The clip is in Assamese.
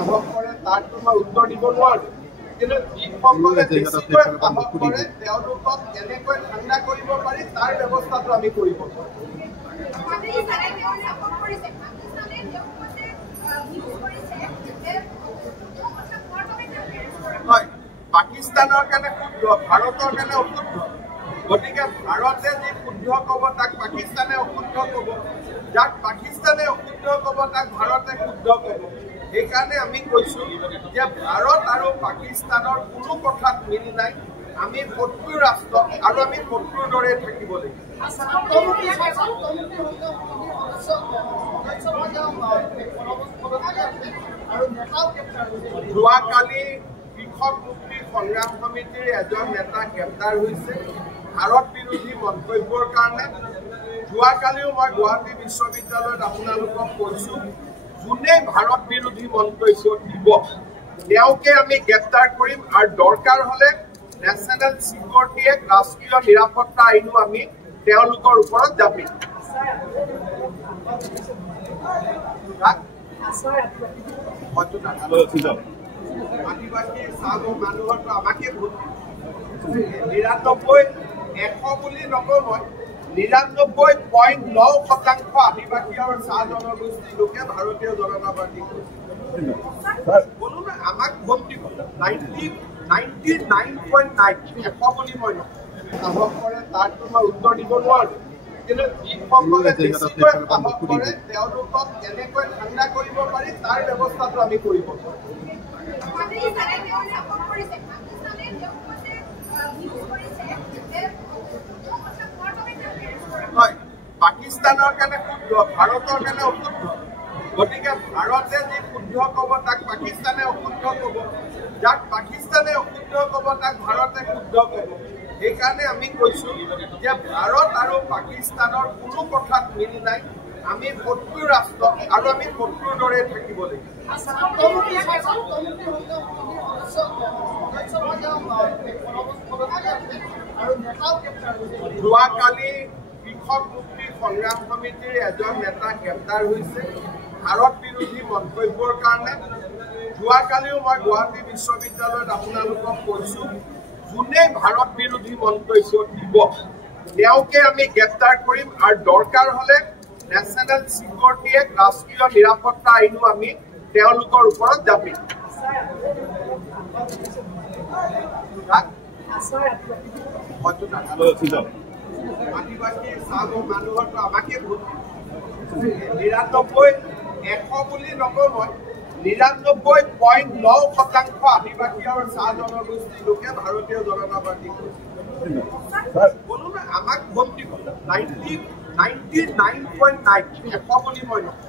সাহস কৰে তাত তোমাৰ উত্তৰ দিব নোৱাৰো কিন্তু যিসকলে বেছিকৈ সাহস কৰে তেওঁলোকক কেনেকৈ ঠাণ্ডা কৰিব পাৰি তাৰ ব্যৱস্থাটো আমি কৰিব পাৰোঁ হয় পাকিস্তানৰ কাৰণে শুদ্ধ ভাৰতৰ কাৰণে অশুদ্ধ গতিকে ভাৰতে যি শুদ্ধ ক'ব তাক পাকিস্তানে অশুদ্ধ ক'ব যাক পাকিস্তানে অশুদ্ধ ক'ব তাক ভাৰতে শুদ্ধ ক'ব সেইকাৰণে আমি কৈছো যে ভাৰত আৰু পাকিস্তানৰ কোনো কথাত মিল নাই আমি শত্ৰু ৰাষ্ট্ৰ আৰু আমি শত্ৰুৰ দৰে থাকিব লাগিব যোৱাকালি কৃষক মুক্তি সংগ্ৰাম সমিতিৰ এজন নেতা গ্ৰেপ্তাৰ হৈছে ভাৰত বিৰোধী মন্তব্যৰ কাৰণে যোৱাকালিও মই গুৱাহাটী বিশ্ববিদ্যালয়ত আপোনালোকক কৈছো যোনে ভাৰত বিৰোধী মন্তব্য দিব তেওঁকে আমি গ্ৰেপ্তাৰ কৰিম আৰু দৰকাৰ হলে নেশ্যনেল চিকিউৰিটি এক্ট ৰাষ্ট্ৰীয় নিৰাপত্তা আইনো আমি তেওঁলোকৰ ওপৰত জাপিম আদিবাসী চাহ মানুহৰতো আমাকে ভোট ৯৯-১০০ বুলি নকওঁ মই ৯৯.৯% আদিবাসী আৰু চাহ জনগোষ্ঠীৰ লোকে ভাৰতীয় জনতা পাৰ্টি কোনো আমাক ভোট দিব 99.9 বুলি মই সাহস কৰে তাত তোমাৰ উত্তৰ দিব নোৱাৰো কিন্তু যিসকলে বেছিকৈ সাহস কৰে তেওঁলোকক কেনেকৈ ঠাণ্ডা কৰিব পাৰি তাৰ ব্যৱস্থাটো আমি কৰিব পাৰোঁ হয় পাকিস্তানৰ কাৰণে শুদ্ধ ভাৰতৰ কাৰণে অশুদ্ধ গতিকে ভাৰতে যি শুদ্ধ ক'ব তাক পাকিস্তানে অশুদ্ধ ক'ব যাক পাকিস্তানে অশুদ্ধ ক'ব তাক ভাৰতে শুদ্ধ ক'ব সেইকাৰণে আমি কৈছো যে ভাৰত আৰু পাকিস্তানৰ কোনো কথাত মিল নাই আমি শত্ৰু ৰাষ্ট্ৰ আৰু আমি শত্ৰুৰ দৰে থাকিব লাগিব যোৱাকালি কৃষক মুক্তি সংগ্ৰাম সমিতিৰ এজন নেতা গ্ৰেপ্তাৰ হৈছে ভাৰত বিৰোধী মন্তব্যৰ কাৰণে যোৱাকালিও মই গুৱাহাটী বিশ্ববিদ্যালয়ত আপোনালোকক কৈছো যোনে ভাৰত বিৰোধী মন্তব্য দিব তেওঁকে আমি গ্ৰেপ্তাৰ কৰিম আৰু দৰকাৰ হলে নেশ্যনেল চিকিউৰিটি এক্ট ৰাষ্ট্ৰীয় নিৰাপত্তা আইনো আমি তেওঁলোকৰ ওপৰত জাপিম আদিবাসী চাহ মানুহৰতো আমাকে ভোট ৯৯-১০০ বুলি নকওঁ মই ৯৯.৯% আদিবাসী আৰু চাহ জনগোষ্ঠীৰ লোকে ভাৰতীয় জনতা পাৰ্টি কোনো আমাক ভোট দিব 99.9 বুলি মই নকওঁ